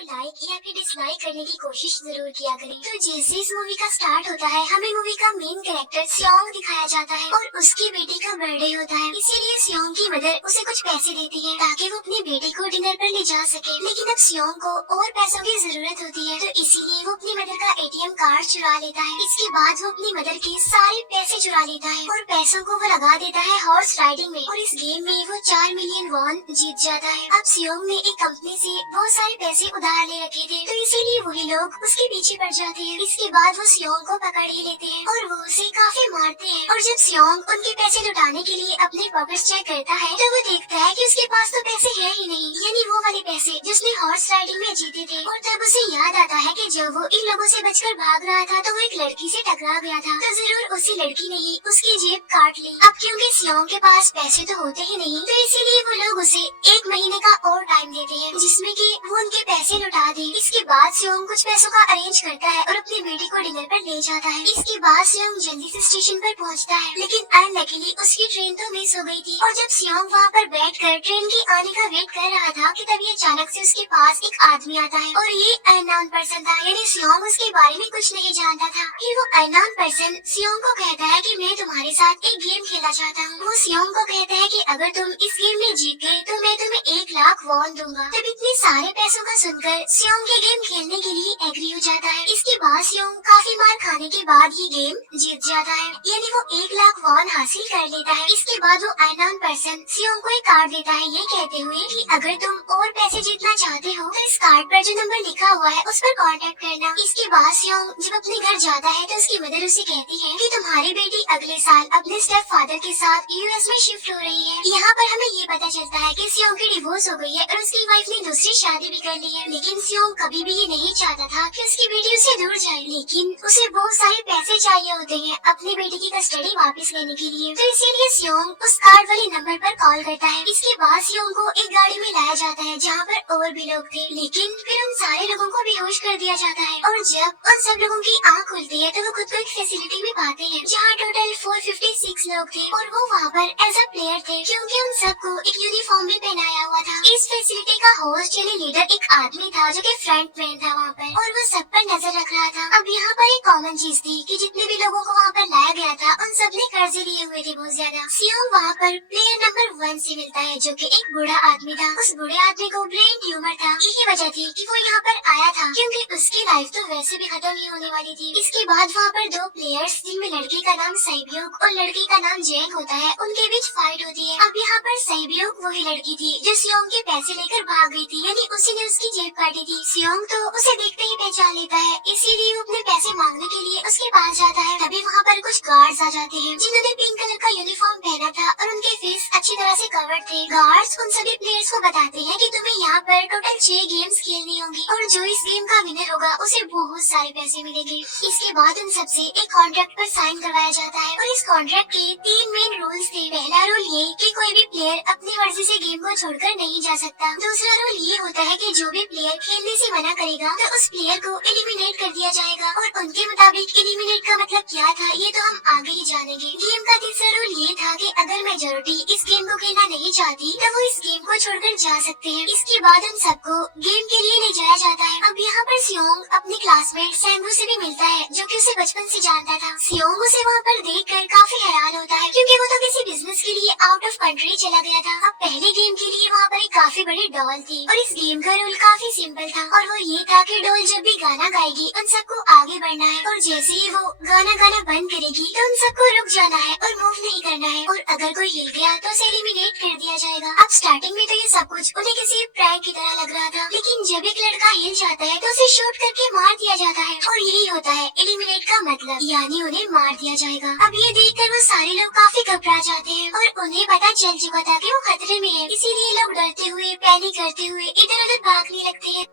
Like या फिर dislike करने की कोशिश जरूर किया करें। तो जैसे इस मूवी का स्टार्ट होता है, हमें मूवी का मेन कैरेक्टर सियोंग दिखाया जाता है और उसकी बेटी का बर्थडे होता है। इसीलिए सियोंग की मदर उसे कुछ पैसे देती है ताकि वो अपनी बेटी को डिनर पर ले जा सके। लेकिन अब सियोंग को और पैसों की जरूरत होती है, तो इसीलिए वो अपनी मदर का एटीएम कार्ड चुरा लेता है। इसके बाद वो अपनी मदर के सारे पैसे चुरा लेता है और पैसों को वो लगा देता है हॉर्स राइडिंग में, और इस गेम में वो 4 मिलियन वॉन जीत जाता है। अब सियोंग ने एक कंपनी से बहुत सारे पैसे उधार ले रखे थे, तो इसीलिए वही लोग उसके पीछे पड़ जाते हैं। इसके बाद वो सियोंग को पकड़ ही लेते हैं और वो उसे काफी मारते हैं। और जब सियोंग उनके पैसे लुटाने के लिए अपने पॉकेट्स चेक करता है, तो वो देखता है कि उसके पास तो पैसे है ही नहीं, यानी वो वाले पैसे जिसने हॉर्स राइडिंग में जीते थे। और तब उसे याद आता है कि जब वो इन लोगों से बचकर भाग रहा था तो वो एक लड़की से टकरा गया था, तो जरूर उसी लड़की ने ही उसकी जेब काट ली। अब क्योंकि सियोंग के पास पैसे तो होते ही नहीं, तो इसीलिए वो लोग उसे 1 महीने का और टाइम देते हैं जिसमें कि वो उनके पैसे लुटा दे। इसके बाद सियोंग कुछ पैसों का अरेंज करता है और अपनी बेटी को डिनर पर ले जाता है। इसके बाद सियोंग जल्दी से स्टेशन पर पहुंचता है, लेकिन अनलकीली उसकी ट्रेन तो मिस हो गई थी। और जब सियोंग वहाँ पर बैठकर ट्रेन के आने का वेट कर रहा था कि तभी अचानक से उसके पास एक आदमी आता है और ये अननोन पर्सन था, यानी सियोंग उसके बारे में कुछ नहीं जानता था। फिर वो अननोन पर्सन सियोंग को कहता है कि मैं तुम्हारे साथ एक गेम खेलना चाहता हूँ। वो सियोंग को कहता है कि अगर तुम इस गेम में जीत गए तो मैं तुम्हें 1 लाख वॉन दूंगा। तब इतने सारे पैसों का सुनकर सियोंग के गेम खेलने के लिए एग्री हो जाता है। इसके बाद सियोंग काफी मार खाने के बाद ये गेम जीत जाता है, यानी वो 1 लाख वॉन हासिल कर लेता है। इसके बाद वो अननोन पर्सन सियोंग को एक कार्ड देता है, ये कहते हुए कि अगर तुम और पैसे जीतना चाहते हो तो इस कार्ड पर जो नंबर लिखा हुआ है उस पर कांटेक्ट करना। इसके बाद सियोंग जब अपने घर जाता है तो उसकी मदर उसे कहती है कि तुम्हारी बेटी अगले साल अपने स्टेप फादर के साथ यूएस में शिफ्ट हो रही है। यहाँ पर हमें ये पता चलता है कि सियोंग की डिवोर्स हो गई है और उसकी वाइफ ने दूसरी शादी भी कर ली है। लेकिन सियोंग कभी भी ये नहीं चाहता था कि उसकी बेटी उससे दूर जाए, लेकिन उसे बहुत सारे पैसे चाहिए होते हैं अपनी बेटी की कस्टडी वापस लेने के लिए, तो इसीलिए सियोंग उस कार्ड वाले नंबर पर कॉल करता है। इसके बाद सियोंग को एक गाड़ी में लाया जाता है जहाँ पर और भी लोग थे, लेकिन फिर उन सारे लोगों को बेहोश कर दिया जाता है। और जब उन सब लोगों की आँख खुलती है तो वो खुद को एक फैसिलिटी में पाते हैं जहाँ टोटल 456 लोग थे और वो वहाँ पर एज अ प्लेयर थे, क्योंकि उन सबको एक यूनिफॉर्म भी पहनाया हुआ था। इस फैसिलिटी का होस्ट यानी लीडर एक आदमी था जो कि फ्रंट मैन था वहाँ पर, और वो सब पर नजर रख रहा था। अब यहाँ पर एक कॉमन चीज थी कि जितने भी लोगों को वहाँ पर लाया गया था उन सब ने कर्जे लिए हुए थे बहुत ज्यादा। सियोंग वहाँ पर प्लेयर नंबर 1 से मिलता है जो कि एक बूढ़ा आदमी था। उस बूढ़े आदमी को ब्रेन ट्यूमर था, यही वजह थी कि वो यहाँ पर आया था, क्योंकि उसकी लाइफ तो वैसे भी खत्म ही होने वाली थी। इसके बाद वहाँ पर 2 प्लेयर्स जिनमें लड़की का नाम सैब्यूक और लड़की का नाम जेंग होता है, उनके बीच फाइट होती है। अब यहाँ पर सैब्यूक वही लड़की थी जो सियोंग के पैसे लेकर भाग गई थी, यानी उसी ने उसकी जेब काटी थी। सियोंग तो उसे देखते ही पहचान लेता है, इसीलिए वो अपने पैसे मांगने के लिए उसके पास जाता है। तभी वहाँ पर कुछ गार्ड्स आ जाते हैं जिन्होंने पिंक कलर का यूनिफॉर्म पहना था और उनके फेस अच्छी तरह से कवर्ड थे। गार्ड्स उन सभी प्लेयर्स को बताते हैं कि तुम्हें यहाँ पर टोटल 6 गेम्स खेलनी होंगी और जो इस गेम का विनर होगा उसे बहुत सारे पैसे मिलेंगे। इसके बाद उन सबसे एक कॉन्ट्रैक्ट पर साइन करवाया जाता है और इस कॉन्ट्रैक्ट के 3 मेन रूल्स थे। पहला रूल ये कि कोई भी प्लेयर अपनी मर्जी से गेम को छोड़कर नहीं जा सकता। दूसरा रूल ये होता है कि जो भी प्लेयर खेलने से मना करेगा तो उस प्लेयर को एलिमिनेट कर दिया जाएगा, और उनके मुताबिक एलिमिनेट का मतलब क्या था ये तो हम आगे ही जानेंगे। गेम का तीसरा रूल ये था कि अगर मेजोरिटी इस गेम को खेलना नहीं चाहती तो वो इस गेम को छोड़कर जा सकते हैं। इसके बाद उन सबको गेम के लिए ले जाया जाता है। अब यहाँ पर सियोंग अपने क्लासमेट सैंगू से भी मिलता है जो कि उसे बचपन से जानता था। सियोंग उसे वहाँ पर देखकर काफी हैरान होता है क्योंकि वो तो किसी बिजनेस के लिए आउट ऑफ कंट्री चला गया था। अब पहले गेम के लिए वहाँ पर एक काफी बड़ी डॉल थी और इस गेम का रूल काफी सिंपल था, और वो ये था कि डॉल जब भी गाना गाएगी उन सबको आगे बढ़ना है, और जैसे ही वो गाना गाना बंद करेगी तो उन सबको रुक जाना है और मूव नहीं करना है, और अगर कोई हिल गया तो उसे एलिमिनेट कर दिया जाएगा। अब स्टार्टिंग में तो ये सब कुछ उन्हें किसी प्रैंक की तरह लग रहा था, लेकिन जब एक लड़का हिल जाता है तो उसे शूट करके मार दिया जाता है, और यही होता है एलिमिनेट का मतलब, यानी उन्हें मार दिया जाएगा। अब ये देखकर वो सारे लोग काफी घबरा जाते हैं और उन्हें पता चल चुका था कि वो खतरे में है, इसीलिए लोग डरते हुए पैनिक करते हुए इधर उधर भागने लगते हैं।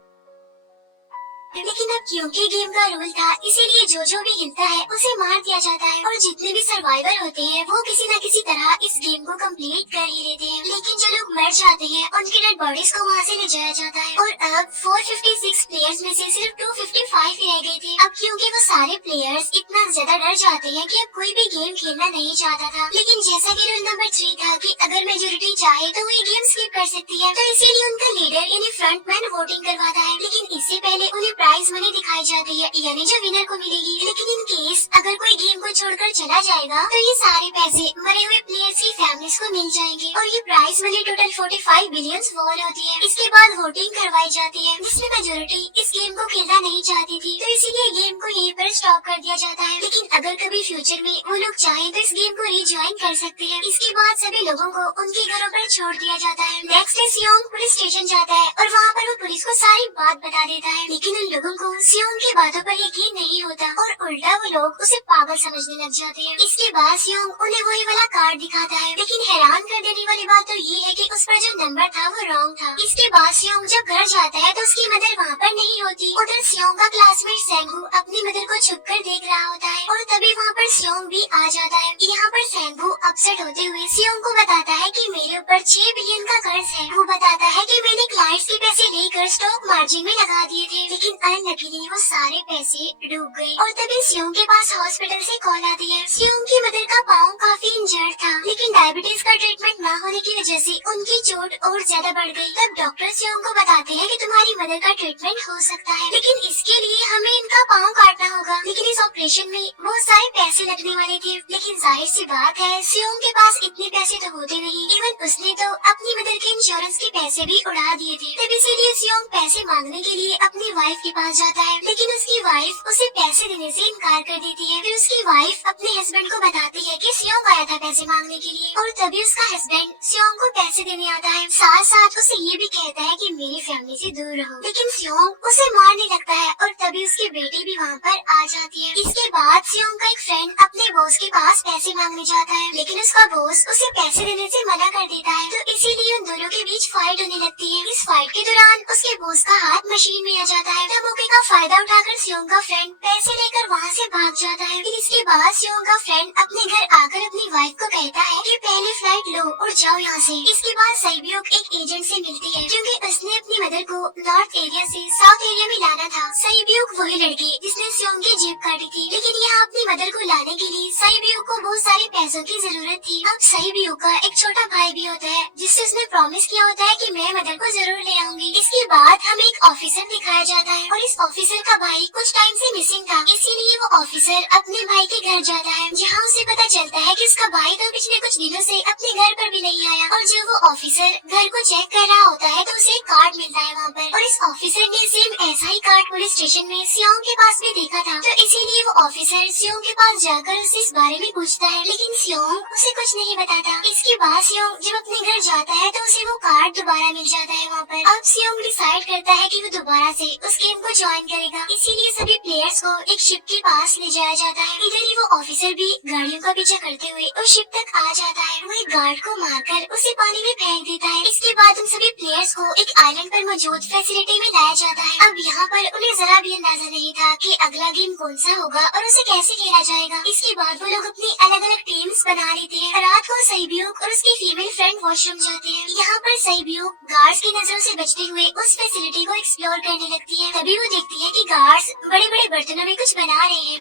लेकिन अब क्योंकि गेम का रूल था, इसीलिए जो भी हिलता है उसे मार दिया जाता है और जितने भी सर्वाइवर होते हैं वो किसी न किसी तरह इस गेम को कंप्लीट कर ही लेते हैं। लेकिन जो लोग मर जाते हैं उनकी डेड बॉडीज को वहाँ से ले जाया जाता है और अब 456 प्लेयर्स में से सिर्फ 255 ही रह गए थे। अब क्योंकि वो सारे प्लेयर्स इतना ज्यादा डर जाते हैं कि अब कोई भी गेम खेलना नहीं चाहता था। लेकिन जैसा कि रूल नंबर 3 था कि अगर मेजोरिटी चाहे तो वो ये गेम स्किप कर सकती है, तो इसीलिए उनका लीडर यानी फ्रंटमैन वोटिंग करवाता है। लेकिन इससे पहले उन्हें प्राइज मनी दिखाई जाती है, यानी जो विनर को मिलेगी। लेकिन इन केस अगर कोई गेम को छोड़कर चला जाएगा तो ये सारे पैसे मरे हुए प्लेयर्स की फैमिलीज को मिल जाएंगे और ये प्राइज मनी टोटल 45 बिलियन वॉर होती है। इसके बाद वोटिंग करवाई जाती है जिसमें मेजोरिटी इस गेम को खेलना नहीं चाहती थी, तो इसीलिए गेम को यहीं पर स्टॉप कर दिया जाता है। लेकिन अगर कभी फ्यूचर में वो लोग चाहें तो इस गेम को रीज्वाइन कर सकते हैं। इसके बाद सभी लोगों को उनके घरों पर छोड़ दिया जाता है। नेक्स्ट डे सियोंग पुलिस स्टेशन जाता है और वहाँ पर वो पुलिस को सारी बात बता देता है। लेकिन उन लोगों को सियोंग की बातों पर यकीन नहीं होता और उल्टा वो लोग उसे पागल समझने लग जाते हैं। इसके बाद सियोंग उन्हें वही वाला कार्ड दिखाता है, लेकिन हैरान कर देने वाली बात तो ये है कि उस पर जो नंबर था वो रॉन्ग था। इसके बाद सियोंग जब घर जाता है तो उसकी मदर वहाँ पर नहीं होती। उधर सियोंग का क्लासमेट सेंगू अपनी मदर को छुप कर देख रहा होता है और तभी वहाँ पर सियोंग भी आ जाता है। यहाँ पर सेंगू अपसेट होते हुए सियोंग को बताता है कि मेरे ऊपर 6 बिलियन का कर्ज है। वो बताता है कि मैंने क्लाइंट्स के पैसे लेकर स्टॉक मार्जिन में लगा दिए थे, लेकिन अनलकीली वो सारे पैसे डूब गए। और तभी सियोंग के पास हॉस्पिटल से कॉल आती है। सियोंग की मदर का पाँव काफी इंजर्ड था, लेकिन डायबिटीज का ट्रीटमेंट न होने की वजह से उनकी चोट और ज्यादा बढ़ गई। तब डॉक्टर सियोंग को बताते हैं कि तुम्हारी मदर का ट्रीटमेंट हो सकता है, लेकिन इसके लिए हमें इनका पाँव काटना होगा। लेकिन इस ऑपरेशन में बहुत सारे पैसे लगने वाले थे, लेकिन जाहिर सी बात है सियोंग के पास इतने पैसे तो होते नहीं। इवन उसने तो अपनी मदर के इंश्योरेंस के पैसे भी उड़ा दिए थे। तब इसीलिए सियोंग पैसे मांगने के लिए अपनी वाइफ के पास जाता है, लेकिन उसकी वाइफ उसे पैसे देने से इनकार कर देती है। फिर उसकी वाइफ अपने हस्बैंड को बताती है कि सियोंग आया था पैसे मांगने के लिए और तभी उसका हस्बैंड सियोंग को पैसे देने आता है। साथ साथ उसे ये भी कहता है कि मेरी फैमिली से दूर रहो, लेकिन सियोंग उसे मारने लगता है और तभी उसकी बेटी भी वहाँ पर आ जाती है। इसके बाद सियोंग का एक फ्रेंड अपने बॉस के पास पैसे मांगने जाता है, लेकिन उसका बॉस उसे पैसे देने से मना कर देता है, तो इसीलिए उन दोनों के बीच फाइट होने लगती है। इस फाइट के दौरान उसके बॉस का हाथ मशीन में आ जाता है। तब मौके का फायदा उठाकर सियोंग का फ्रेंड पैसे लेकर वहाँ से भाग जाता है। फिर इसके बाद सियोंग का फ्रेंड अपने घर आकर अपनी वाइफ को कहता है कि पहले फ्लाइट लो और जाओ यहाँ से। इसके बाद साइबियोक एक एजेंट से मिलती है, क्योंकि उसने अपनी मदर को नॉर्थ एरिया से साउथ एरिया में लाना था। साइबियोक वही लड़की जिसने सियोंग की जेब काटी थी, लेकिन यहाँ अपनी मदर को लाने के लिए साइबियोक को बहुत सारे पैसों की जरूरत थी। अब साइबियोक का एक छोटा भाई भी होता है जिससे उसने प्रॉमिस किया होता है कि मैं मदर को जरूर ले आऊंगी। इसके बाद हमें एक ऑफिसर दिखाया जाता है और इस ऑफिसर का भाई कुछ टाइम से मिसिंग था, इसीलिए वो ऑफिसर अपने भाई के घर जाता है, जहाँ उसे पता चलता है कि उसका भाई तो पिछले कुछ दिनों से अपने घर पर भी नहीं आया। और जब वो ऑफिसर घर को चेक कर रहा होता है तो उसे एक कार्ड मिलता है वहाँ पर, और इस ऑफिसर ने सेम ऐसा ही कार्ड पुलिस स्टेशन में सियोंग के पास भी देखा था, तो इसीलिए वो ऑफिसर सियोंग के पास जाकर उससे इस बारे में पूछता है, लेकिन सियोंग उसे कुछ नहीं बताता। इसके बाद सियोंग जब अपने घर जाता है तो उसे वो कार्ड दोबारा मिल जाता है वहाँ पर। अब सियोंग डिसाइड करता है कि वो दोबारा से उस गेम को ज्वाइन करेगा, इसीलिए सभी प्लेयर्स को एक शिप के पास ले जाया जाता है। इधर ही वो ऑफिसर भी गाड़ियों का पीछा करते हुए उस शिप तक आ जाता है। वो एक गार्ड को मारकर उसे पानी में फेंक देता है। इसके बाद उन सभी प्लेयर्स को एक आइलैंड पर मौजूद फैसिलिटी में लाया जाता है। अब यहाँ पर उन्हें जरा भी अंदाजा नहीं था कि अगला गेम कौन सा होगा और उसे कैसे खेला जाएगा। इसके बाद वो लोग अपनी अलग अलग टीम्स बना लेते हैं। रात को साइबियोक और उसकी फीमेल फ्रेंड वॉशरूम जाते हैं। यहाँ पर साइबियोक गार्ड्स की नजरों से बचते हुए उस फैसिलिटी को एक्सप्लोर करने लगती है। तभी वो देखती है कि गार्ड्स बड़े बड़े बर्तनों में कुछ बना रहे हैं,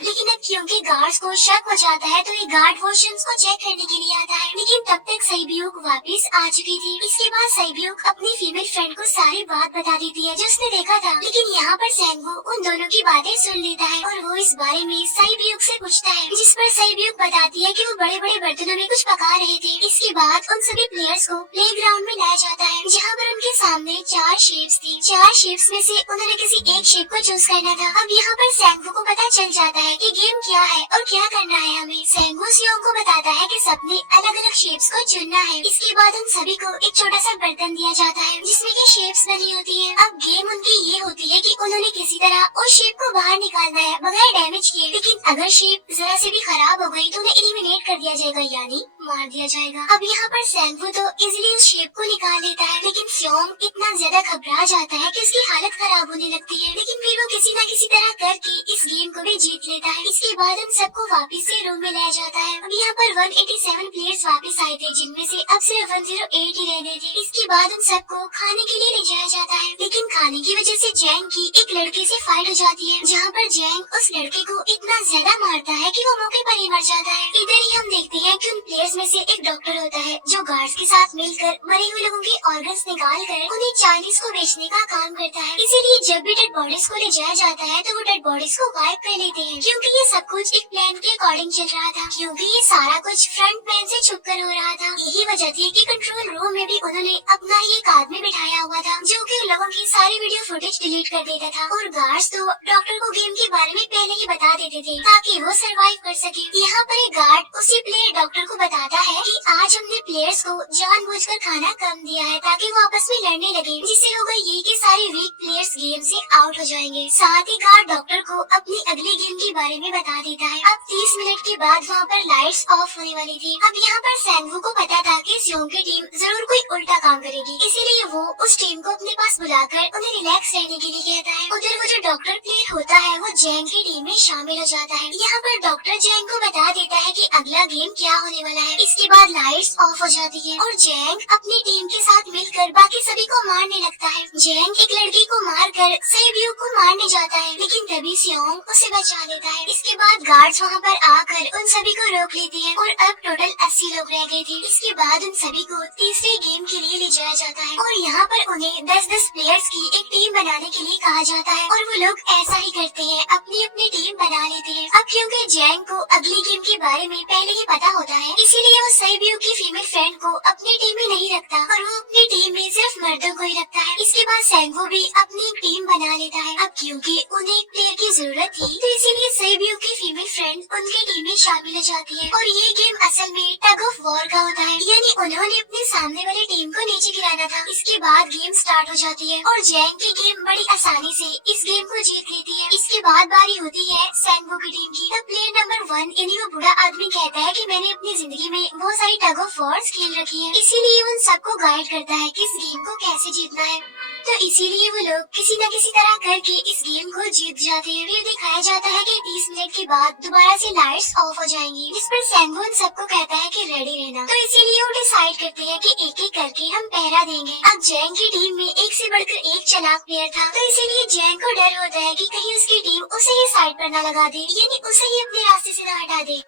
लेकिन अब क्योंकि गार्ड्स को शक हो जाता है तो ये गार्ड वॉशरूम्स को चेक करने के लिए आता है। लेकिन तब तक साइबियोक वापस आ चुकी थी। इसके बाद साइबियोक अपनी फीमेल फ्रेंड को सारी बात बता देती है जो उसने देखा था, लेकिन यहाँ पर सेंगू उन दोनों की बातें सुन लेता है और वो इस बारे में साइबियोक से पूछता है, जिस पर साइबियोक बताती है कि वो बड़े बड़े बर्तनों में कुछ पका रहे थे। इसके बाद उन सभी प्लेयर्स को प्ले ग्राउंड में लाया जाता है, जहाँ पर उनके सामने 4 शेप्स थी। 4 शेप्स में से उन्होंने किसी एक शेप को चूज करना था। अब यहाँ पर सेंगू को पता चल जाता है कि गेम क्या है और क्या करना है हमें। सेंगू सियोंग को बताता है कि सबने अलग अलग शेप्स को चुनना है। इसके बाद उन सभी को एक छोटा सा बर्तन दिया जाता है जिसमें की शेप्स बनी होती है। अब गेम उनकी ये होती है कि उन्होंने किसी तरह उस शेप को बाहर निकालना है बगैर डैमेज किए, लेकिन अगर शेप जरा से भी खराब हो गई तो उन्हें एलिमिनेट कर दिया जाएगा, यानी मार दिया जाएगा। अब यहाँ पर सैंगवू तो इजीली उस शेप को निकाल लेता है, लेकिन स्योंग इतना ज्यादा घबरा जाता है कि उसकी हालत खराब होने लगती है। लेकिन फिर वो किसी न किसी तरह करके इस गेम को भी जीत लेता है। इसके बाद उन सबको वापस से रूम में लाया जाता है। अब यहाँ पर 187 प्लेयर्स वापस आए थे, जिनमें से अब सिर्फ 108 ही रह गए थे। इसके बाद उन सबको खाने के लिए ले जाया जाता है, लेकिन खाने की वजह से जैंग की एक लड़के से फाइट हो जाती है, जहाँ पर जैंग उस लड़के को इतना ज्यादा मारता है कि वो मौके पर ही मर जाता है। इधर ही हम देखते हैं कि उन प्लेयर्स में से एक डॉक्टर होता है जो गार्ड्स के साथ मिलकर मरे हुए लोगों के ऑर्गन्स निकाल कर उन्हें चाइनीज को बेचने का काम करता है। इसीलिए जब भी डेड बॉडीज को ले जाया जाता है तो वो डेड बॉडीज को गायब कर लेते हैं, क्योंकि ये सब कुछ एक प्लान के अकॉर्डिंग चल रहा था, क्योंकि ये सारा कुछ फ्रंट मैन से छुप कर हो रहा था। यही वजह थी कि कंट्रोल रूम में भी उन्होंने अपना ही एक आदमी बिठाया हुआ था, जो कि लोगों की सारी वीडियो फुटेज डिलीट कर देता था। और गार्ड्स तो डॉक्टर को गेम के बारे में पहले ही बता देते थे ताकि वो सरवाइव कर सके। यहाँ पर एक गार्ड उसी प्लेयर डॉक्टर को बताता है कि आज हमने प्लेयर्स को जानबूझकर खाना कम दिया है ताकि वो आपस में लड़ने लगे, जिससे होगा ये कि सारे वीक प्लेयर्स गेम से आउट हो जाएंगे। साथ ही गार्ड डॉक्टर को अपनी अगली गेम के बारे में बता देता है। अब 30 मिनट के बाद वहाँ पर लाइट्स ऑफ होने वाली थी। अब यहाँ पर सैंगवू को पता था कि स्योंग की टीम जरूर कोई उल्टा काम करेगी, इसीलिए वो उस टीम को अपने पास बुलाकर उन्हें रिलैक्स रहने के लिए कहता है। उधर वो जो डॉक्टर प्लेयर होता है वो जैंग की टीम में शामिल हो जाता है। यहाँ पर डॉक्टर जैंग को बता देता है कि अगला गेम क्या होने वाला है। इसके बाद लाइट्स ऑफ हो जाती है और जैंग अपनी टीम के साथ मिलकर बाकी सभी को मारने लगता है। जैंग एक लड़की को मारकर सेबियो को मारने जाता है, लेकिन तभी स्योंग उसे बचा लेता है। इसके बाद गार्ड्स वहाँ पर आकर उन सभी को रोक लेते हैं और अब टोटल 80 लोग रह गए थे। इसके बाद उन सभी को तीसरे गेम के लिए ले जाया जाता है और यहाँ पर उन्हें 10-10 प्लेयर्स की एक टीम बनाने के लिए कहा जाता है और वो लोग ऐसा ही करते हैं, अपनी अपनी टीम बना लेते हैं। अब क्योंकि जैंग को अगली गेम के बारे में पहले ही पता होता है, इसीलिए वो सेबियो की फीमेल फ्रेंड को अपनी टीम में नहीं रखता और वो अपनी टीम में सिर्फ मर्दों को ही रखता है। इसके बाद सैंगवू भी अपनी एक टीम बना लेता है। अब क्योंकि उन्हें एक प्लेयर की जरूरत थी, तो इसीलिए सेबियो की फीमेल फ्रेंड उनकी टीम में शामिल हो जाती है और ये गेम असल में टग ऑफ वॉर का होता है, यानी उन्होंने अपने सामने वाली टीम को नीचे गिराना था। इसके बाद गेम स्टार्ट हो जाती है और जैंग की गेम बड़ी आसानी से इस गेम को जीत लेती है। इसके बाद बारी होती है सैंगवू की टीम की। तब प्लेयर नंबर 1 यानी वो बूढ़ा आदमी कहता है कि मैंने अपनी जिंदगी में बहुत सारी टग ऑफ वॉर्स खेल रखी है, इसीलिए उन सबको गाइड करता है कि इस गेम को कैसे जीतना है। तो इसीलिए वो लोग किसी न किसी तरह करके इस गेम को जीत जाते हैं। फिर दिखाया जाता है कि 30 मिनट के बाद दोबारा से लाइट्स ऑफ हो जाएंगी, जिस पर सैंगवू उन सबको कहता है कि रेडी रहना। तो इसीलिए वो डिसाइड करते हैं कि एक एक करके हम पहरा देंगे। अब जैंग की टीम में एक से बढ़कर एक चालाक प्लेयर था, तो इसीलिए जैंग को डर होता है कि कहीं उसकी टीम उसे ही साइड पर न लगा दे, यानी उसे ही अपने रास्ते से न हटा दे।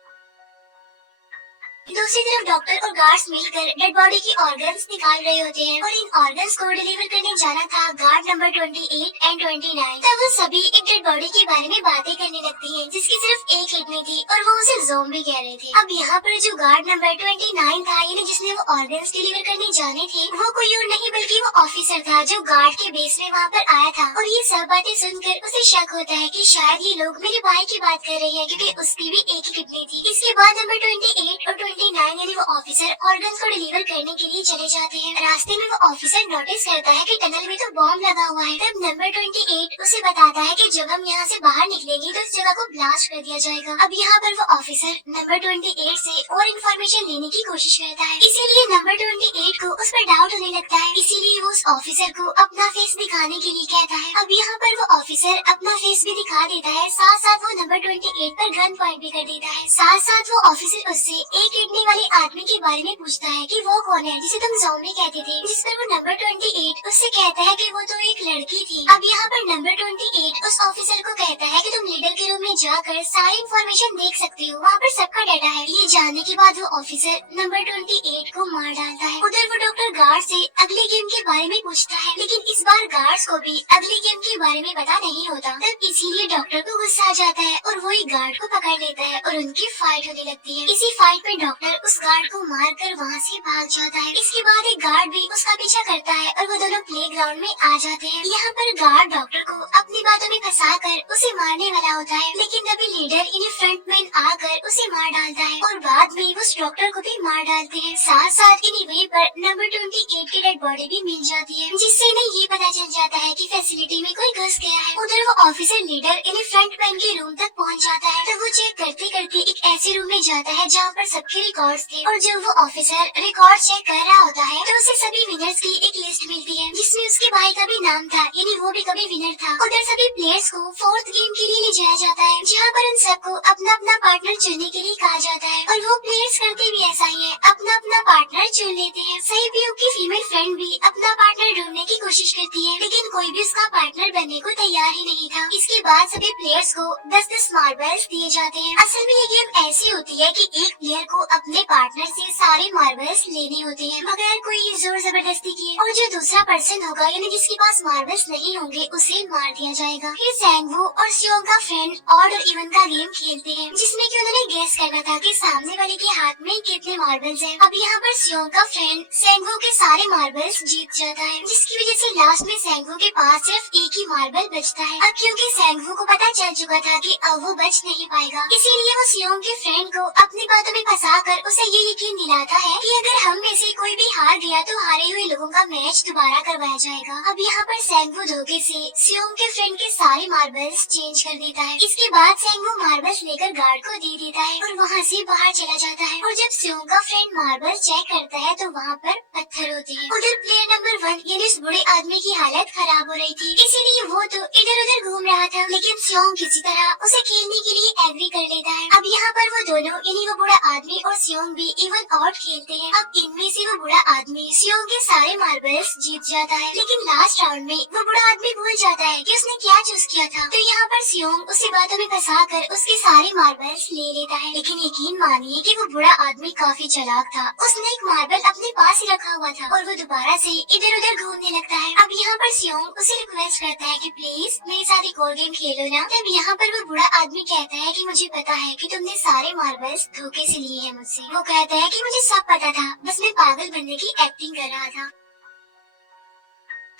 दूसरी तरफ डॉक्टर और गार्ड्स मिलकर डेड बॉडी की ऑर्गन्स निकाल रहे होते हैं और इन ऑर्गन्स को डिलीवर करने जाना था गार्ड नंबर 28 एंड 29। तब वो सभी एक डेड बॉडी के बारे में बातें करने लगती हैं, जिसकी सिर्फ एक किडनी थी और वो उसे ज़ोंबी कह रहे थे। अब यहाँ पर जो गार्ड नंबर 29 था, यानी जिसने वो ऑर्गन्स डिलीवर करने जाने थे, वो कोई और नहीं बल्कि वो ऑफिसर था जो गार्ड के बेस में वहाँ पर आया था। और ये सब बातें सुनकर उसे शक होता है कि शायद ये लोग मेरे भाई की बात कर रहे हैं, क्योंकि उसकी भी एक ही किडनी थी। इसके बाद नंबर 28 और 29 यानी वो ऑफिसर ऑर्गन्स को डिलीवर करने के लिए चले जाते हैं। रास्ते में वो ऑफिसर नोटिस करता है कि टनल में तो बॉम्ब लगा हुआ है। तब नंबर 28 उसे बताता है कि जब हम यहाँ से बाहर निकलेंगे तो इस जगह को ब्लास्ट कर दिया जाएगा। अब यहाँ पर वो ऑफिसर नंबर 28 से और इन्फॉर्मेशन लेने की कोशिश करता है, इसीलिए नंबर 28 को उस पर डाउट होने लगता है। इसीलिए वो उस ऑफिसर को अपना फेस दिखाने के लिए कहता है। अब यहाँ पर वो ऑफिसर अपना फेस भी दिखा देता है, साथ साथ वो नंबर 28 पर गन पॉइंट भी कर देता है। साथ साथ वो ऑफिसर उससे एक किडनी वाले आदमी के बारे में पूछता है कि वो कौन है जिसे तुम ज़ॉम्बी कहते थे, जिस पर वो नंबर 28 उससे कहता है कि वो तो एक लड़की थी। अब यहाँ पर नंबर 28 उस ऑफिसर को कहता है कि तुम लीडर के रूम में जाकर सारी इन्फॉर्मेशन देख सकते हो, वहाँ पर सबका डाटा है। ये जानने के बाद वो ऑफिसर नंबर 28 को मार डालता है। उधर वो डॉक्टर गार्ड से अगले गेम के बारे में पूछता है, लेकिन इस बार गार्ड्स को भी अगली गेम के बारे में पता नहीं होता। तब इसीलिए डॉक्टर को गुस्सा आ जाता है और वो एक गार्ड को पकड़ लेता है और उनकी फाइट होने लगती है। इसी फाइट में डॉक्टर उस गार्ड को मारकर वहाँ से भाग जाता है। इसके बाद एक गार्ड भी उसका पीछा करता है और वो दोनों प्लेग्राउंड में आ जाते हैं। यहाँ पर गार्ड डॉक्टर को अपनी बातों में फंसाकर उसे मारने वाला होता है, लेकिन तभी लीडर यानी फ्रंटमैन आकर उसे मार डालता है और बाद में उस डॉक्टर को भी मार डालते हैं। साथ साथ इन्हीं वहीं पर नंबर नंबर 28 की डेड बॉडी भी मिल जाती है, जिससे इन्हें ये पता चल जाता है कि फैसिलिटी में कोई घुस गया है। उधर वो ऑफिसर लीडर इन्हें फ्रंट मैन के रूम तक पहुंच जाता है। तो वो चेक करते करते एक ऐसे रूम में जाता है जहाँ पर सबके रिकॉर्ड्स थे, और जब वो ऑफिसर रिकॉर्ड चेक कर रहा होता है तो उसे सभी विनर्स की एक लिस्ट मिलती है, जिसमें उसके भाई का भी नाम था, यानी वो भी कभी विनर था। उधर सभी प्लेयर्स को फोर्थ गेम के लिए ले जाया जाता है, जहाँ पर उन सबको अपना अपना पार्टनर चुनने के लिए कहा जाता है, और वो प्लेयर्स करते भी ऐसा ही है, अपना अपना पार्टनर चुन लेते हैं। सहीबियों की फीमेल फ्रेंड भी अपना पार्टनर ढूंढने की कोशिश करती है, लेकिन कोई भी उसका पार्टनर बनने को तैयार ही नहीं था। इसके बाद सभी प्लेयर्स को 10-10 मार्बल्स दिए जाते हैं। असल में ये गेम ऐसी होती है कि एक प्लेयर को अपने पार्टनर से सारे मार्बल्स लेने होते हैं, मगर कोई जोर जबरदस्ती किए, और जो दूसरा पर्सन होगा यानी जिसके पास मार्बल्स नहीं होंगे उसे मार दिया जाएगा। फिर सैंगवू और सियोंग का फ्रेंड ऑड और इवन का गेम खेलते हैं, जिसमें कि उन्होंने गेस करना था कि सामने वाले के हाथ में कितने मार्बल्स हैं। अब यहाँ पर सियोंग का फ्रेंड सैंगवू के सारे मार्बल्स जीत जाता है, जिसकी वजह से लास्ट में सैंगवू के पास सिर्फ एक ही मार्बल बचता है। अब क्योंकि सैंगवू को पता चल चुका था कि अब वो बच नहीं पाएगा, इसीलिए वो सियोंग के फ्रेंड को अपनी बातों में फंसाकर उसे ये यकीन दिलाता है कि अगर हम में से कोई भी हार गया तो हारे हुए लोगों का मैच दोबारा करवाया जाएगा। अब यहाँ पर सैंगवू धोखे से सियोंग के फ्रेंड के सारे मार्बल्स चेंज कर देता है। इसके बाद सैंगवू मार्बल्स लेकर गार्ड को दे देता है और वहाँ से बाहर चला जाता है, और जब सियोंग का फ्रेंड मार्बल्स चेक करता है तो वहाँ पर पत्थर होते हैं। उधर प्लेयर नंबर 1 यानी उस बूढ़े आदमी की हालत खराब हो रही थी, इसीलिए वो तो इधर उधर घूम रहा था, लेकिन सियोंग किसी तरह उसे खेलने के लिए एग्री कर लेता है। अब यहाँ पर वो दोनों यानी वो बूढ़ा आदमी और सियोंग भी इवन आउट खेलते हैं। अब इनमें से वो बूढ़ा आदमी सियोंग के सारे मार्बल्स जीत जाता है, लेकिन लास्ट राउंड में वो बूढ़ा आदमी भूल जाता है कि उसने क्या चूज किया था। तो यहाँ पर सियोंग उसे बातों में फंसाकर उसके सारे मार्बल्स ले लेता है, लेकिन यकीन मानिए कि वो बूढ़ा आदमी काफी चालाक था। उसने एक मार्बल अपने पास ही रखा हुआ था और वो दोबारा से इधर उधर घूमने लगता है। अब यहाँ पर सियोंग उसे रिक्वेस्ट करता है कि प्लीज मेरे साथ एक और गेम खेलो ना। तब यहाँ पर वो बूढ़ा आदमी कहता है कि मुझे पता है कि तुमने सारे मार्बल्स धोखे से लिए हैं मुझसे। वो कहता है कि मुझे सब पता था, बस मैं पागल बनने की एक्टिंग कर रहा था।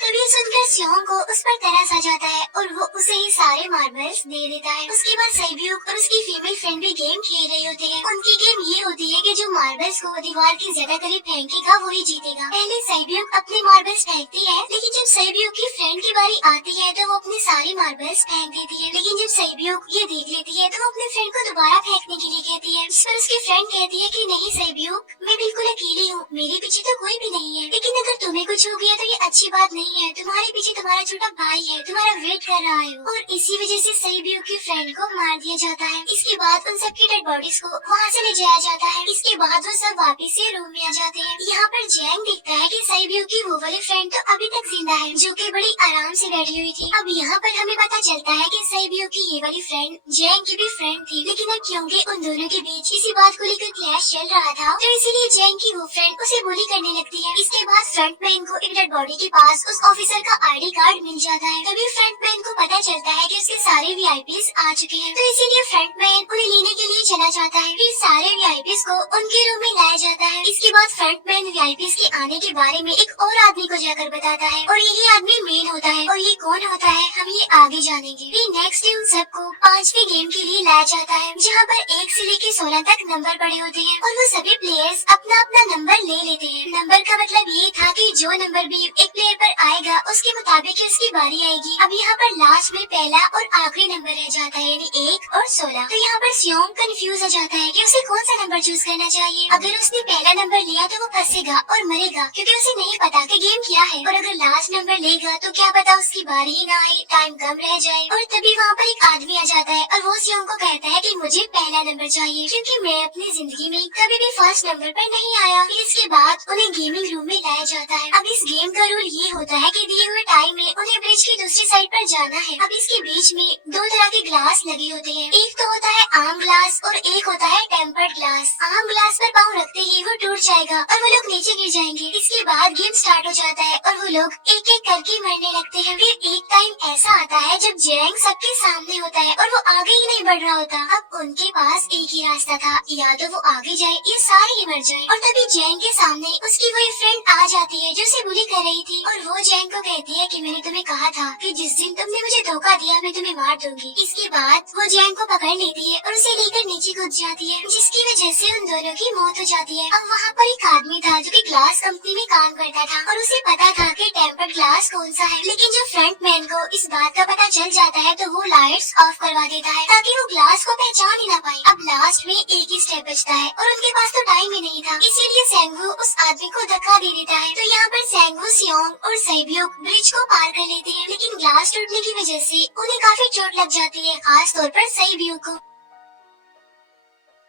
तभी सुनकर सियोंग को उस पर तरस आ जाता है और वो उसे ही सारे मार्बल्स दे देता है। उसके बाद सहीब्यूक और उसकी फीमेल फ्रेंड भी गेम खेल रहे होते हैं। उनकी गेम ये होती है कि जो मार्बल्स को दीवार के ज्यादा करीब फेंकेगा वही जीतेगा। पहले सहीब्यूक अपने मार्बल्स फेंकती है, लेकिन जब सहीब्यूक की फ्रेंड की बारी आती है तो वो अपने सारे मार्बल्स फेंक देती है। लेकिन जब सहीब्यूक ये देख लेती है तो वो अपने फ्रेंड को दोबारा फेंकने के लिए कहती है, जिस पर उसकी फ्रेंड कहती है कि नहीं सहीब्यूक, मैं बिल्कुल अकेली हूँ, मेरे पीछे तो कोई भी नहीं है, लेकिन अगर तुम्हें कुछ हो गया तो ये अच्छी बात नहीं है, तुम्हारे पीछे तुम्हारा छोटा भाई है, तुम्हारा वेट कर रहा है। और इसी वजह से सहीब्यूक की फ्रेंड को मार दिया जाता है। इसके बाद उन सबकी डेड बॉडीज को वहाँ से ले जाया जाता है। इसके बाद वो सब वापस से रूम में आ जाते हैं। यहाँ पर जैंग देखता है कि सहीब्यूक की वो वाली फ्रेंड तो अभी तक जिंदा है, जो कि बड़ी आराम से बैठी हुई थी। अब यहाँ पर हमें पता चलता है कि सहीब्यूक की ये वाली फ्रेंड जैंग की भी फ्रेंड थी, लेकिन अब क्योंकि उन दोनों के बीच इसी बात को लेकर क्लैश चल रहा था तो इसीलिए जैंग की वो फ्रेंड उसे बुली करने लगती है। इसके बाद फ्रंटमैन को एक डेड बॉडी के पास उस ऑफिसर का आईडी कार्ड मिल जाता है। तभी फ्रंटमैन को पता चलता है कि उसके सारे वीआईपीज आ चुके हैं, तो इसीलिए फ्रंटमैन उन्हें लेने के लिए चला जाता है। फिर सारे वीआईपीज को उनके रूम में लाया जाता है। इसके बाद फ्रंटमैन वीआईपीज के आने के बारे में एक और आदमी को जाकर बताता है, और यही आदमी मेन होता है। और ये कौन होता है हम ये आगे जानेंगे। फिर नेक्स्ट डे उन सबको 5वें गेम के लिए लाया जाता है, जहाँ पर 1 से लेकर 16 तक नंबर पड़े होते हैं और वो सभी प्लेयर्स अपना अपना नंबर ले लेते हैं। नंबर का मतलब ये था कि जो नंबर भी एक प्लेयर पर आएगा उसके मुताबिक ही उसकी बारी आएगी। अब यहाँ पर लास्ट में पहला और आखिरी नंबर रह जाता है, यानी 1 और 16। तो यहाँ पर सियोंग कंफ्यूज हो जाता है कि उसे कौन सा नंबर चूज करना चाहिए। अगर उसने पहला नंबर लिया तो वो फंसेगा और मरेगा, क्योंकि उसे नहीं पता कि गेम क्या है। और अगर लास्ट नंबर लेगा तो क्या पता उसकी बारी ही ना आए, टाइम कम रह जाए। और तभी वहाँ पर एक आदमी आ जाता है और वो सियोंग को कहता है कि मुझे पहला नंबर चाहिए, क्योंकि मैं अपनी जिंदगी में कभी भी फर्स्ट नंबर पर नहीं आया। फिर इसके बाद उन्हें गेमिंग रूम में लाया जाता है। अब इस गेम का रूल ये होता है कि दिए हुए टाइम में उन्हें ब्रिज की दूसरी साइड पर जाना है। अब इसके बीच में 2 तरह के ग्लास लगे होते हैं, एक तो होता है आम ग्लास और एक होता है टेम्पर्ड ग्लास। आम ग्लास पर पाँव रखते ही वो टूट जाएगा और वो लोग नीचे गिर जाएंगे। इसके बाद गेम स्टार्ट हो जाता है और वो लोग एक एक करके मरने लगते हैं। फिर एक टाइम ऐसा आता है जब जैंग सबके सामने होता है और वो आगे ही नहीं बढ़ रहा होता। अब उनके पास एक ही रास्ता था, या तो वो आगे जाए या सारे ही मर जाए। और तभी जैंग के सामने उसकी वही फ्रेंड आ जाती है जो उसे बुली कर रही थी और वो जैंग को कहती है कि मैंने तुम्हें कहा था कि जिस दिन तुमने मुझे धोखा दिया मैं तुम्हें मार दूंगी। इसके बाद वो जैंग को पकड़ लेती है और उसे लेकर नीचे कूद जाती है, जिसकी वजह से उन दोनों की मौत हो जाती है। अब वहाँ पर एक आदमी था जो कि ग्लास कंपनी में काम करता था और उसे पता था कि टेम्पर्ड ग्लास कौन सा है, लेकिन जब फ्रंट मैन को इस बात का पता चल जाता है तो वो लाइट्स ऑफ करवा देता है ताकि वो ग्लास को पहचान ही ना पाए। अब लास्ट में एक ही स्टेप बचता है और उनके पास तो टाइम ही नहीं था, इसीलिए सेंगवू उस आदमी को धक्का दे देता है। तो यहाँ पर सेंगवू, सियोंग और सैब्यूक ब्रिज को पार कर लेते हैं, लेकिन ग्लास टूटने की वजह से उन्हें काफी चोट लग जाती है, खास तौर पर सैब्यूक को।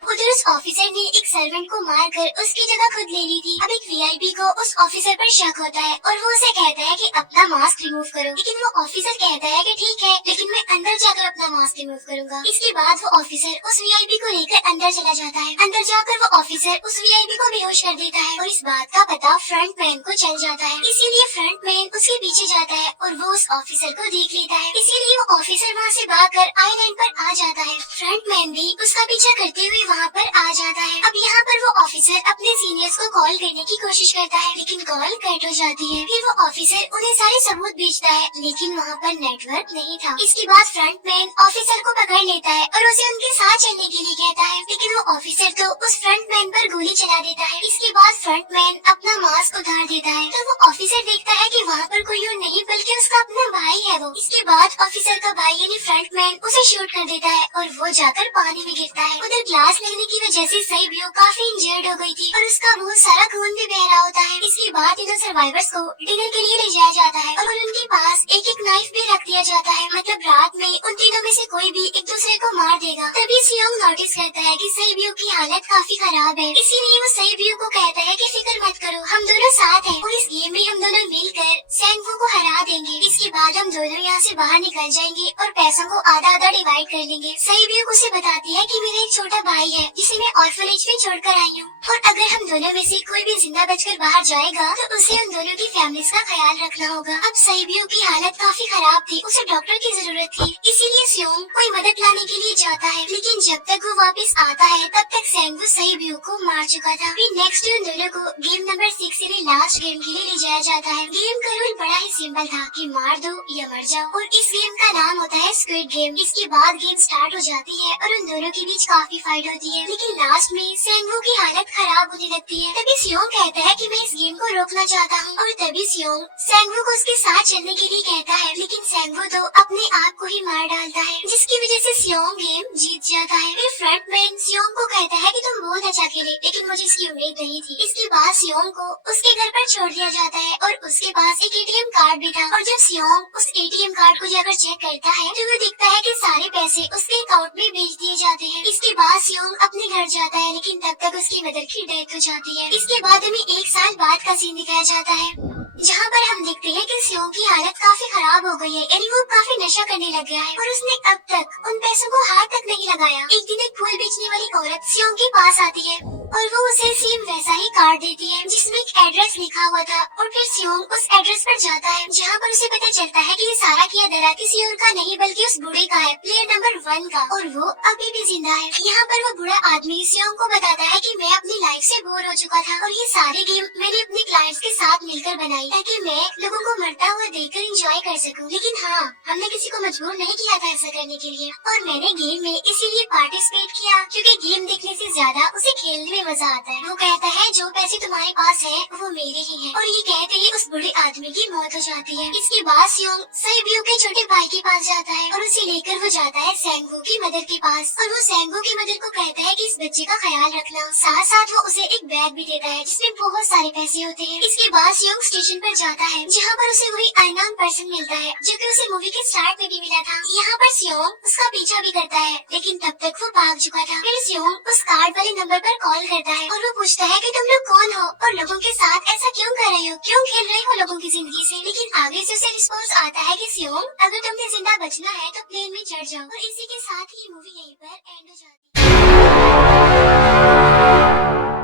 उधर उस ऑफिसर ने एक सर्वेंट को मारकर उसकी जगह खुद ले ली थी। अब एक वीआईपी को उस ऑफिसर पर शक होता है और वो उसे कहता है कि अपना मास्क रिमूव करो, लेकिन वो ऑफिसर कहता है कि ठीक है, लेकिन मैं अंदर जाकर अपना मास्क रिमूव करूंगा। इसके बाद वो ऑफिसर उस वीआईपी को लेकर अंदर चला जाता है। अंदर जाकर वो ऑफिसर उस वीआईपी को बेहोश कर देता है और इस बात का पता फ्रंट मैन को चल जाता है, इसीलिए फ्रंट मैन उसके पीछे जाता है और वो उस ऑफिसर को देख लेता है, इसीलिए वो ऑफिसर वहाँ से भागकर आइलैंड पर आ जाता है। फ्रंट मैन भी उसका पीछा करते हुए वहाँ पर आ जाता है। अब यहाँ पर वो ऑफिसर अपने सीनियर्स को कॉल करने की कोशिश करता है, लेकिन कॉल कट हो जाती है। फिर वो ऑफिसर उन्हें सारे सबूत भेजता है, लेकिन वहाँ पर नेटवर्क नहीं था। इसके बाद फ्रंट मैन ऑफिसर को पकड़ लेता है और उसे उनके साथ चलने के लिए कहता है, लेकिन वो ऑफिसर तो उस फ्रंट मैन पर गोली चला देता है। इसके बाद फ्रंट मैन अपना मास्क उतार देता है तो वो ऑफिसर देखता है कि वहाँ पर कोई और नहीं बल्कि उसका अपना भाई है वो। इसके बाद ऑफिसर का भाई यानी फ्रंट मैन उसे शूट कर देता है और वो जाकर पानी में गिरता है। उधर ग्लास लगने की वजह से सैब्यूक काफी इंजर्ड हो गई थी और उसका बहुत सारा खून भी बह रहा होता है। इसके बाद इन सर्वाइवर्स को डिनर के लिए ले जाया जाता है और उनके पास एक एक नाइफ भी रख दिया जाता है, मतलब रात में उन तीनों में से कोई भी एक दूसरे को मार देगा। तभी सियोंग नोटिस करता है कि सैब्यूक की हालत काफी खराब है, इसीलिए वो सैब्यूक को कहता है कि फिक्र मत करो, हम दोनों साथ हैं और इस गेम में हम दोनों मिलकर सेंगवू को हरा देंगे। इसके बाद हम दोनों यहाँ से बाहर निकल जाएंगे और पैसों को आधा आधा डिवाइड कर लेंगे। सैब्यूक उसे बताती है कि मेरा एक छोटा भाई है जिसे मैं ऑर्फनेज में छोड़कर आई हूँ और अगर हम दोनों में से कोई भी जिंदा बचकर बाहर जाएगा तो उसे उन दोनों की फैमिलीज का ख्याल रखना होगा। अब सैब्यूक की हालत काफी खराब थी, उसे डॉक्टर की जरूरत थी, इसीलिए सियोंग कोई मदद लाने के लिए जाता है, लेकिन जब तक वो वापस आता है तब तक सेंगवू सैब्यूक को मार चुका था। फिर नेक्स्ट उन दोनों को गेम नंबर 6 यानी लास्ट गेम के लिए ले जाया जाता है। गेम का रूल बड़ा ही सिंपल था कि मार दो या मर जाओ और इस गेम का नाम होता है स्क्विड गेम। इसके बाद गेम स्टार्ट हो जाती है और उन दोनों के बीच काफी फाइट होती है, लेकिन लास्ट में सेंगवू की हालत खराब होने लगती है। तभी सियोंग कहता है कि मैं इस गेम को रोकना चाहता हूँ और तभी सियोंग सेंगवू को उसके साथ चलने के लिए कहता है, लेकिन सेंगवू तो अपने आप को ही मार डालता है, जिसकी वजह से सियोंग गेम जीत जाता है। फिर फ्रंट मैन सियोंग को कहता है कि तुम बहुत अच्छा खेले, लेकिन मुझे इसकी उम्मीद नहीं थी। इसके बाद सियोंग को उसके घर पर छोड़ दिया जाता है और उसके पास एक एटीएम कार्ड भी था और जब सियोंग उस एटीएम कार्ड को जाकर चेक करता है तो वो दिखता है कि सारे पैसे उसके अकाउंट में भेज दिए जाते हैं। इसके बाद सियोंग अपने घर जाता है, लेकिन तब तक उसकी मदर की डेथ हो जाती है। इसके बाद हमें 1 साल बाद का सीन दिखाया जाता है, जहाँ पर हम देखते हैं कि सियोंग की हालत काफी खराब हो गई है, यानी वो काफी नशा करने लग गया है और उसने अब तक उन पैसों को हाथ तक नहीं लगाया। एक दिन एक फूल बेचने वाली औरत सियोंग के पास आती है और वो उसे सेम वैसा ही कार्ड देती है जिसमें एक एड्रेस लिखा हुआ था और फिर सियोंग उस एड्रेस पर जाता है, जहाँ पर उसे पता चलता है कि ये सारा किया धरा किसी और का नहीं बल्कि उस बूढ़े का है, प्लेयर नंबर 1 का, और वो अभी भी जिंदा है। यहाँ पर वो बूढ़ा आदमी सियोंग को बताता है कि मैं अपनी लाइफ से बोर हो चुका था और ये सारे गेम मैंने अपने क्लाइंट्स के साथ मिलकर बनाई ताकि मैं लोगों को मरता हुआ देखकर एंजॉय कर सकूं, लेकिन हाँ, हमने किसी को मजबूर नहीं किया था ऐसा करने के लिए और मैंने गेम में इसीलिए पार्टिसिपेट किया क्योंकि गेम देखने से ज्यादा उसे खेलने में मजा आता है। वो कहता है जो पैसे तुम्हारे पास है वो मेरे ही हैं और ये कहते ही उस बूढ़े आदमी की मौत हो जाती है। इसके बाद सियोंग सैब्यूक के छोटे भाई के पास जाता है और उसे लेकर वो जाता है सेंगवू की मदर के पास और वो सेंगवू की मदर को कहता है कि इस बच्चे का ख्याल रखना, साथ साथ वो उसे एक बैग भी देता है जिसमें बहुत सारे पैसे होते हैं। इसके बाद सियोंग स्टेशन पर जाता है जहाँ पर उसे वही अननोन पर्सन मिलता है जो कि उसे मूवी के स्टार्ट में भी मिला था। यहाँ पर सियोंग उसका पीछा भी करता है, लेकिन तब तक वो भाग चुका था। फिर सियोंग उस कार्ड वाले नंबर पर कॉल करता है और वो पूछता है कि तुम लोग कौन हो और लोगों के साथ ऐसा क्यों कर रहे हो, क्यों खेल रहे हो लोगों की जिंदगी से। लेकिन आगे से उसे रिस्पॉन्स आता है कि सियोंग अगर तुम्हें जिंदा बचना है तो प्लेन में चढ़ जाओ और इसी के साथ ही मूवी यहीं पर एंड हो जाती है।